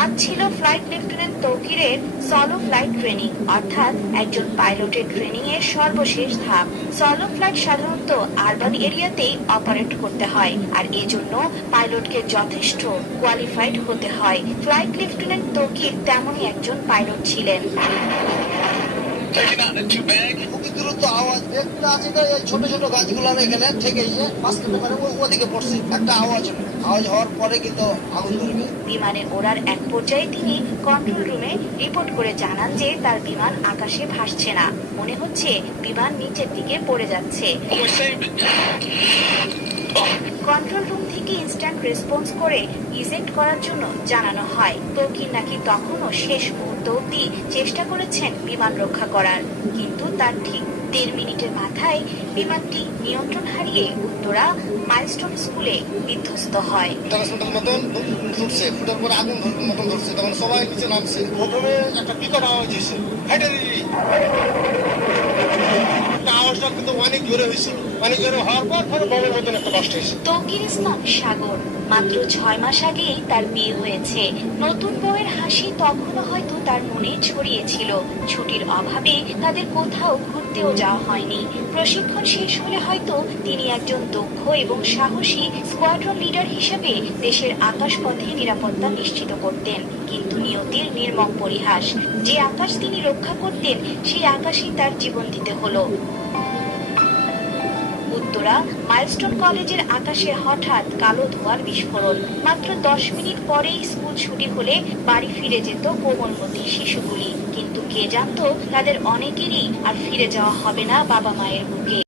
আজ ছিল flight lieutenant তৌকিরের সলো ফ্লাইট ট্রেনিং, অর্থাৎ একজন পাইলটের ট্রেনিং এর সর্বশেষ ধাপ। সলো ফ্লাইট সাধারণত আরবান এরিয়াতেই অপারেট করতে হয়, আর এজন্য পাইলটকে যথেষ্ট কোয়ালিফাইড হতে হয়। ফ্লাইট লেফটেন্যান্ট তৌকির তেমনই একজন পাইলট ছিলেন। খুবই দ্রুত আওয়াজ একটা আছে, ছোট ছোট গাছগুলার এখানে থেকে মাঝখানে মানে ওদিকে পড়ছে একটা আওয়াজ হওয়ার পরে কিন্তু আগুন ধরবে। বিমানে ওড়ার এক পর্যায়ে তিনি কন্ট্রোল রুমে রিপোর্ট করে জানান যে তার বিমান আকাশে ভাসছে না, মনে হচ্ছে বিমান নিচের দিকে পড়ে যাচ্ছে। কন্ট্রোল রুম থেকে ইনস্ট্যান্ট রেসপন্স করে ইজেক্ট করার জন্য জানানো হয়। তৌকির নাকি তখনও শেষ মুহূর্ত অব্দি চেষ্টা করেছেন বিমান রক্ষা করার, কিন্তু তার ঠিক ১.৫ মিনিটের মাথায় বিমানটি নিয়ন্ত্রণ হারিয়ে উত্তরা মাইলস্টোন স্কুলে বিধ্বস্ত হয়। সবাই নিচে নামছে, প্রথমে একটা বিকট আওয়াজ হয়েছে, আওয়াজটা কিন্তু অনেক জোরে হয়েছিল, অনেক জোরে হওয়ার পর বমের মতন একটা কষ্ট হয়েছে। তৌকির ইসলাম সাগর মাত্র ৬ মাস আগেই তার বিয়ে হয়েছে। নতুন বউয়ের হাসি তখনও হয়তো তার মনে ছড়িয়েছিল। ছুটির অভাবে তাদের কোথাও ঘুরতেও যাওয়া হয়নি। প্রশিক্ষণ শেষ হলে হয়তো তিনি একজন দক্ষ এবং সাহসী স্কোয়াড্রন লিডার হিসেবে দেশের আকাশপথে নিরাপত্তা নিশ্চিত করতেন। কিন্তু নিয়তির নির্মম পরিহাস, যে আকাশ তিনি রক্ষা করতেন সেই আকাশেই তার জীবন দিতে হলো। উত্তরা মাইলস্টোন কলেজের আকাশে হঠাৎ কালো ধোঁয়ার বিস্ফোরণ। মাত্র ১০ মিনিট পরেই স্কুল ছুটি হলে বাড়ি ফিরে যেত কোমলমতি শিশুগুলি, কিন্তু কে জানতো তাদের অনেকেরই আর ফিরে যাওয়া হবে না বাবা মায়ের বুকে।